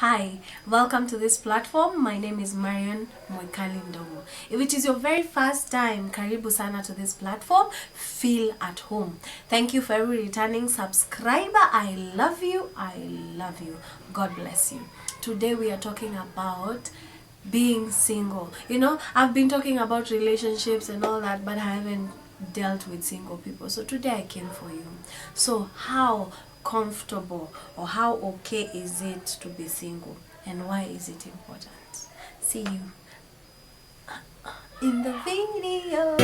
Hi, welcome to this platform. My name is Marion Ndung'u. If it is your very first time, karibu sana to this platform. Feel at home. Thank you for every returning subscriber. I love you. I love you. God bless you. Today we are talking about being single. I've been talking about relationships and all that, but I haven't dealt with single people. So today I came for you. So how comfortable or how okay is it to be single, and why is it important? See you in the video.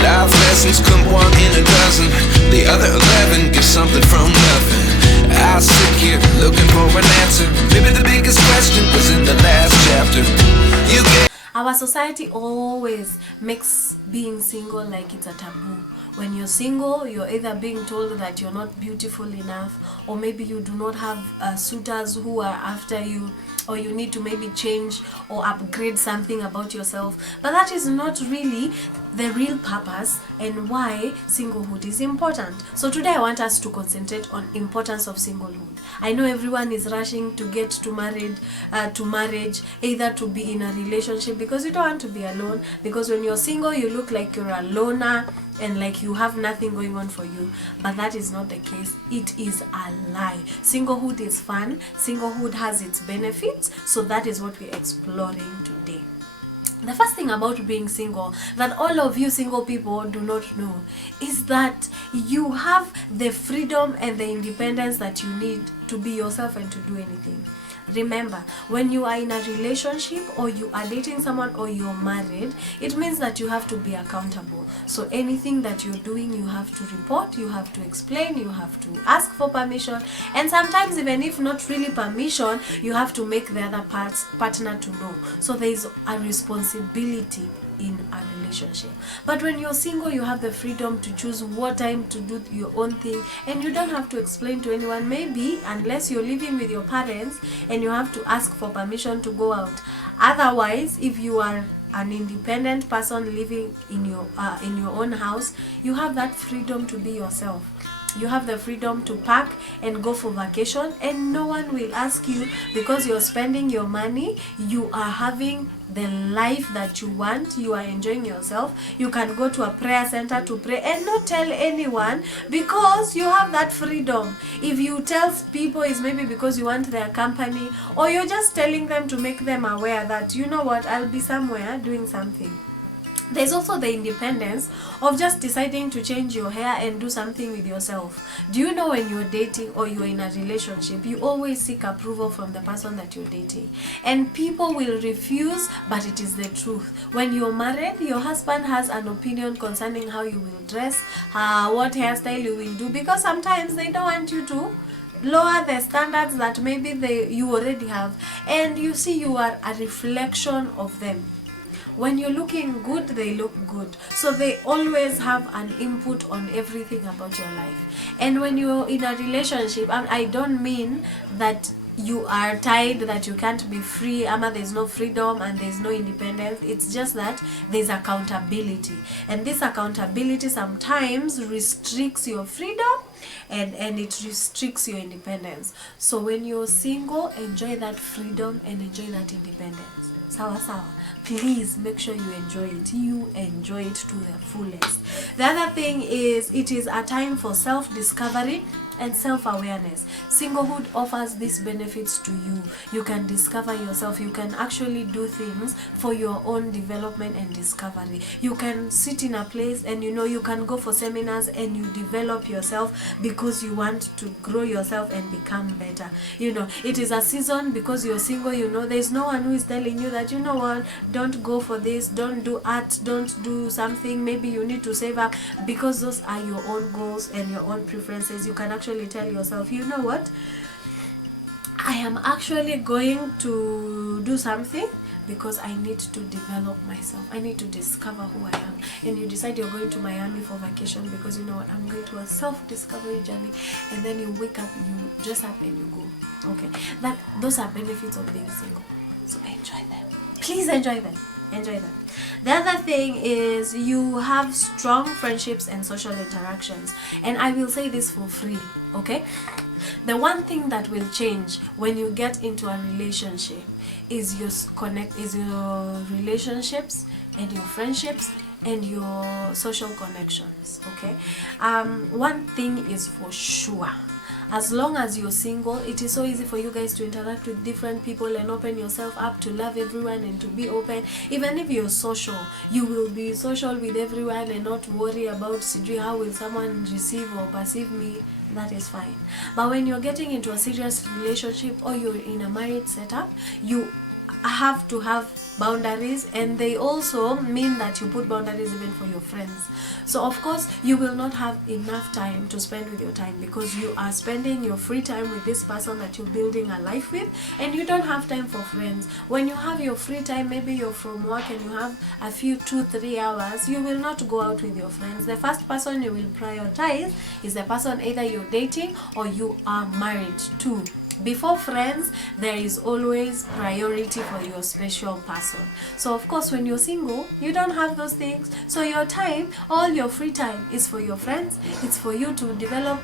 Life lessons come one in a dozen. The other 11 get something from nothing. I sit here looking for an answer. Maybe the biggest question was in the last chapter. You get Our society always makes being single like it's a taboo. When you're single, you're either being told that you're not beautiful enough, or maybe you do not have suitors who are after you, or you need to maybe change or upgrade something about yourself. But that is not really the real purpose and why singlehood is important. So today I want us to concentrate on importance of singlehood. I know everyone is rushing to get to marriage, either to be in a relationship because you don't want to be alone, because when you're single you look like you're a loner and like you have nothing going on for you. But that is not the case. It is a lie. Singlehood is fun. Singlehood has its benefits. So that is what we're exploring today. The first thing about being single that all of you single people do not know is that you have the freedom and the independence that you need to be yourself and to do anything. Remember, when you are in a relationship or you are dating someone or you're married, it means that you have to be accountable. So anything that you're doing, you have to report, you have to explain, you have to ask for permission, and sometimes even if not really permission, you have to make the other partner to know. So there is a responsibility in a relationship. But when you're single, you have the freedom to choose what time to do your own thing, and you don't have to explain to anyone, maybe unless you're living with your parents and you have to ask for permission to go out. Otherwise, if you are an independent person living in your own house, you have that freedom to be yourself. You have the freedom to pack and go for vacation, and no one will ask you, because you're spending your money, you are having the life that you want, you are enjoying yourself. You can go to a prayer center to pray and not tell anyone, because you have that freedom. If you tell people, it's maybe because you want their company, or you're just telling them to make them aware that, you know what, I'll be somewhere doing something. There's also the independence of just deciding to change your hair and do something with yourself. Do you know when you're dating or you're in a relationship, you always seek approval from the person that you're dating? And people will refuse, but it is the truth. When you're married, your husband has an opinion concerning how you will dress, what hairstyle you will do, because sometimes they don't want you to lower the standards that maybe you already have. And you see, you are a reflection of them. When you're looking good, they look good. So they always have an input on everything about your life. And when you're in a relationship, I don't mean that you are tied, that you can't be free, there's no freedom and there's no independence. It's just that there's accountability. And this accountability sometimes restricts your freedom and it restricts your independence. So when you're single, enjoy that freedom and enjoy that independence. Sawa. Please make sure you enjoy it. You enjoy it to the fullest. The other thing is, it is a time for self-discovery and self-awareness. Singlehood offers these benefits to you. You can discover yourself. You can actually do things for your own development and discovery. You can sit in a place and you can go for seminars and you develop yourself because you want to grow yourself and become better. It is a season because you're single. There's no one who is telling you that, don't go for this, don't do art, don't do something. Maybe you need to save up, because those are your own goals and your own preferences. You can actually tell yourself, you know what, I am actually going to do something because I need to develop myself. I need to discover who I am. And you decide you're going to Miami for vacation because you know what, I'm going to a self-discovery journey. And then you wake up, you dress up and you go. Okay, those are benefits of being single. So enjoy them. Please enjoy them. Enjoy that. The other thing is you have strong friendships and social interactions, and I will say this for free, okay? The one thing that will change when you get into a relationship is your relationships and your friendships and your social connections, okay? One thing is for sure, as long as you're single, it is so easy for you guys to interact with different people and open yourself up to love everyone and to be open. Even if you're social, you will be social with everyone and not worry about how will someone receive or perceive me. That is fine. But when you're getting into a serious relationship or you're in a married setup, you have to have boundaries, and they also mean that you put boundaries even for your friends. So of course you will not have enough time to spend with your time, because you are spending your free time with this person that you're building a life with, and you don't have time for friends. When you have your free time, maybe you're from work and you have a few 2-3 hours, you will not go out with your friends. The first person you will prioritize is the person either you're dating or you are married to. Before friends, there is always priority for your special person. So of course when you're single, you don't have those things. So your time, all your free time, is for your friends. It's for you to develop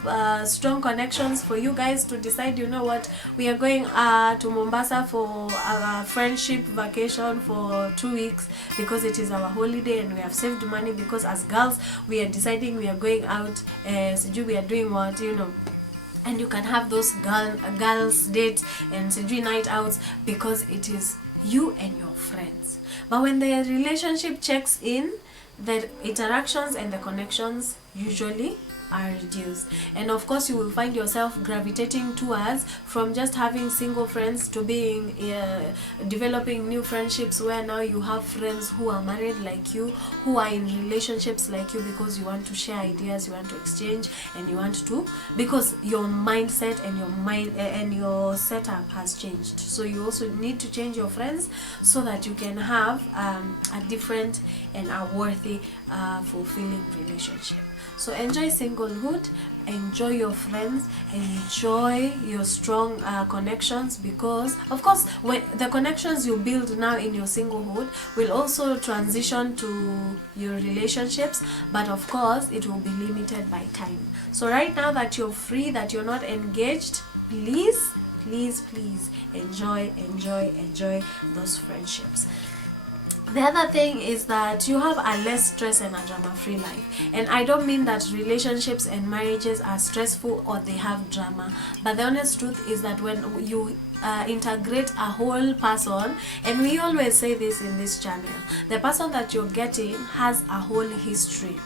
strong connections, for you guys to decide, you know what, we are going to Mombasa for our friendship vacation for 2 weeks because it is our holiday and we have saved money, because as girls we are deciding we are going out, we are doing what, you know. And you can have those girls dates and night outs because it is you and your friends. But when the relationship checks in, the interactions and the connections usually are reduced. And of course you will find yourself gravitating towards, from just having single friends to being developing new friendships, where now you have friends who are married like you, who are in relationships like you, because you want to share ideas, you want to exchange, and you want to, because your mindset and your mind and your setup has changed. So you also need to change your friends so that you can have a different and a worthy fulfilling relationship. So enjoy singlehood, enjoy your friends, enjoy your strong connections, because of course when the connections you build now in your singlehood will also transition to your relationships, but of course it will be limited by time. So right now that you're free, that you're not engaged, please enjoy those friendships. The other thing is that you have a less stress and a drama-free life. And I don't mean that relationships and marriages are stressful or they have drama. But the honest truth is that when you integrate a whole person, and we always say this in this channel, the person that you're getting has a whole history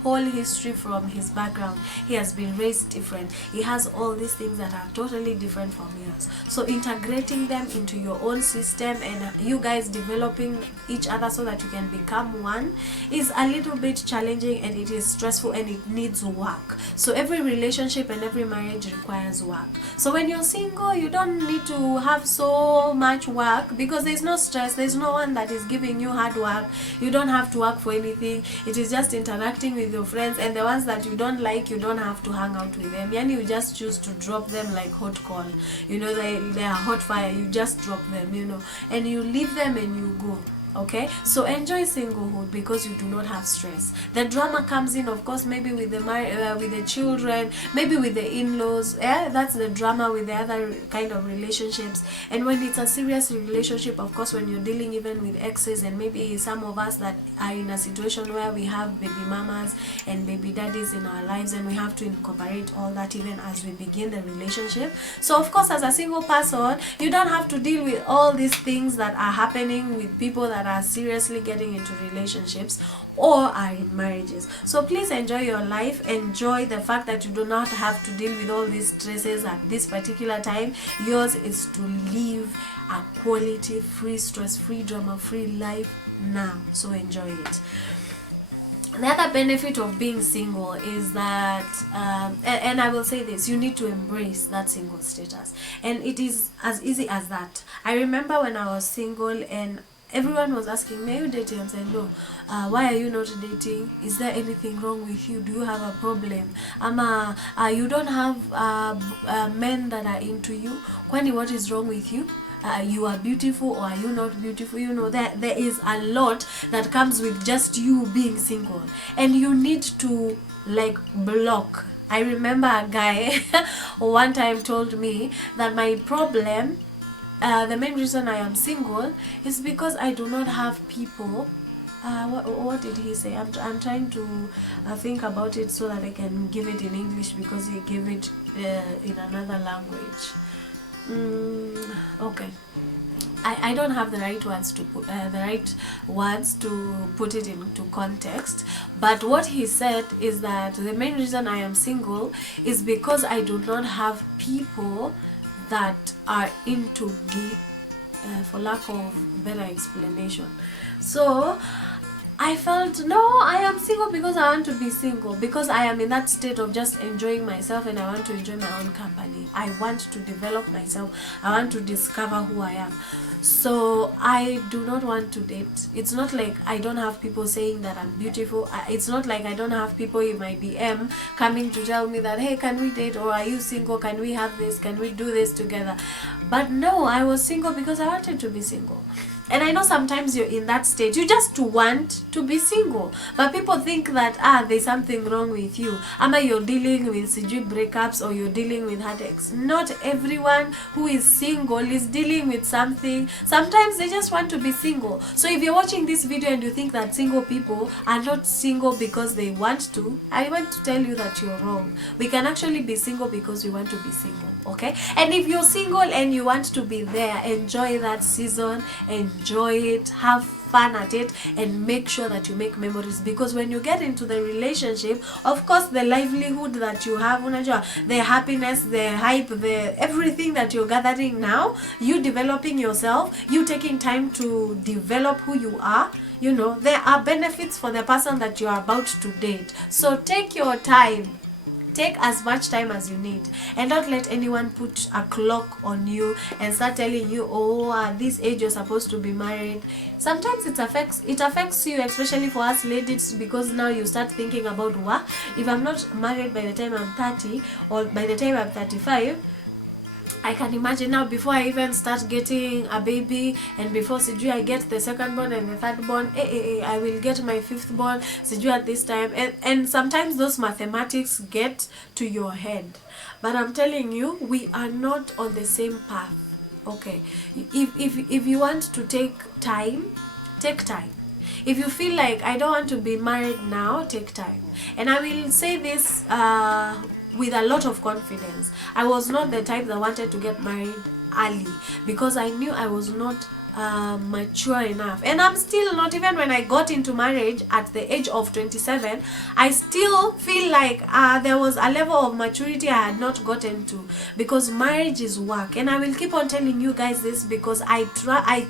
from his background. He has been raised different. He has all these things that are totally different from yours. So integrating them into your own system and you guys developing each other so that you can become one is a little bit challenging, and it is stressful, and it needs work. So every relationship and every marriage requires work. So when you're single, you don't need to have so much work, because there's no stress. There's no one that is giving you hard work. You don't have to work for anything. It is just interacting with your friends, and the ones that you don't like, you don't have to hang out with them. Yani you just choose to drop them like hot coal. You know, they are hot fire. You just drop them, you know, and you leave them and you go. Okay, so enjoy singlehood because you do not have stress. The drama comes in, of course, maybe with the children, maybe with the in-laws. Yeah, that's the drama with the other kind of relationships. And when it's a serious relationship, of course, when you're dealing even with exes, and maybe some of us that are in a situation where we have baby mamas and baby daddies in our lives, and we have to incorporate all that even as we begin the relationship. So of course, as a single person, you don't have to deal with all these things that are happening with people that are seriously getting into relationships or are in marriages. So please enjoy your life. Enjoy the fact that you do not have to deal with all these stresses at this particular time. Yours is to live a quality, free, stress-free, drama-free life now. So enjoy it. The other benefit of being single is that, and I will say this, you need to embrace that single status. And it is as easy as that. I remember when I was single and everyone was asking me, are you dating? And I said, no. Why are you not dating? Is there anything wrong with you? Do you have a problem? You don't have men that are into you? Kwani, what is wrong with you? you are beautiful or are you not beautiful. You know, there is a lot that comes with just you being single, and you need to like block. I remember a guy one time told me that my problem, the main reason I am single is because I do not have people. What did he say? I'm trying to think about it so that I can give it in English, because he gave it in another language. Okay. I don't have the right words to put it into context, but what he said is that the main reason I am single is because I do not have people that are into me, for lack of better explanation. So I felt, no, I am single because I want to be single, because I am in that state of just enjoying myself and I want to enjoy my own company. I want to develop myself. I want to discover who I am. So I do not want to date. It's not like I don't have people saying that I'm beautiful. It's not like I don't have people in my DM coming to tell me that, hey, can we date, or are you single, can we have this, can we do this together. But no, I was single because I wanted to be single. And I know sometimes you're in that state, you just want to be single, but people think that there's something wrong with you, ama you're dealing with breakups, or you're dealing with heartaches. Not everyone who is single is dealing with something. Sometimes they just want to be single. So if you're watching this video and you think that single people are not single because they want to, I want to tell you that you're wrong. We can actually be single because we want to be single, okay? And if you're single and you want to be there, enjoy that season, enjoy it, have fun at it, and make sure that you make memories, because when you get into the relationship, of course the livelihood that you have, the happiness, the hype, the everything that you're gathering now, you developing yourself, you taking time to develop who you are, you know, there are benefits for the person that you are about to date. So take your time. Take as much time as you need, and don't let anyone put a clock on you and start telling you, oh, at this age you're supposed to be married. Sometimes it affects you, especially for us ladies, because now you start thinking about, what if I'm not married by the time I'm 30, or by the time I'm 35? I can imagine now, before I even start getting a baby, and before I get the second born and the third born, I will get my fifth born at this time, and sometimes those mathematics get to your head. But I'm telling you, we are not on the same path, okay? If you want to take time, take time. If you feel like, I don't want to be married now, take time. And I will say this with a lot of confidence. I was not the type that wanted to get married early, because I knew I was not mature enough, and I'm still not. Even when I got into marriage at the age of 27, I still feel like there was a level of maturity I had not gotten to, because marriage is work. And I will keep on telling you guys this, because I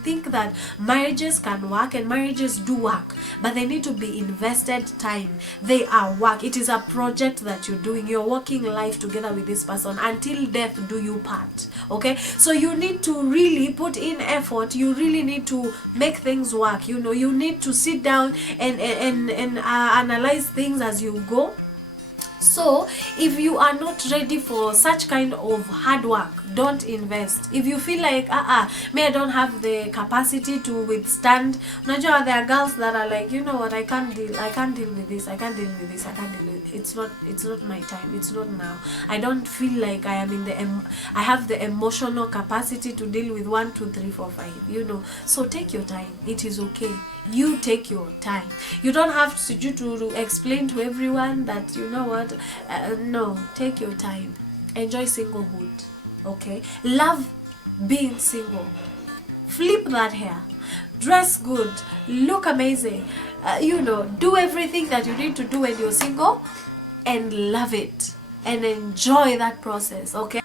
think that marriages can work, and marriages do work, but they need to be invested time. They are work. It is a project that you're doing. You're working life together with this person until death do you part, okay? So you need to really put in effort. You really need to make things work. You know, you need to sit down and analyze things as you go. So if you are not ready for such kind of hard work, don't invest. If you feel like me, I don't have the capacity to withstand. There are girls that are like, you know what, I can't deal with this, I can't deal with this, I can't deal with it. It's not my time, it's not now. I don't feel like I am I have the emotional capacity to deal with 1, 2, 3, 4, 5, you know. So take your time. It is okay. You take your time. You don't have to explain to everyone that, you know what, no, take your time. Enjoy singlehood, okay? Love being single. Flip that hair, dress good, look amazing, you know, do everything that you need to do when you're single, and love it and enjoy that process, okay?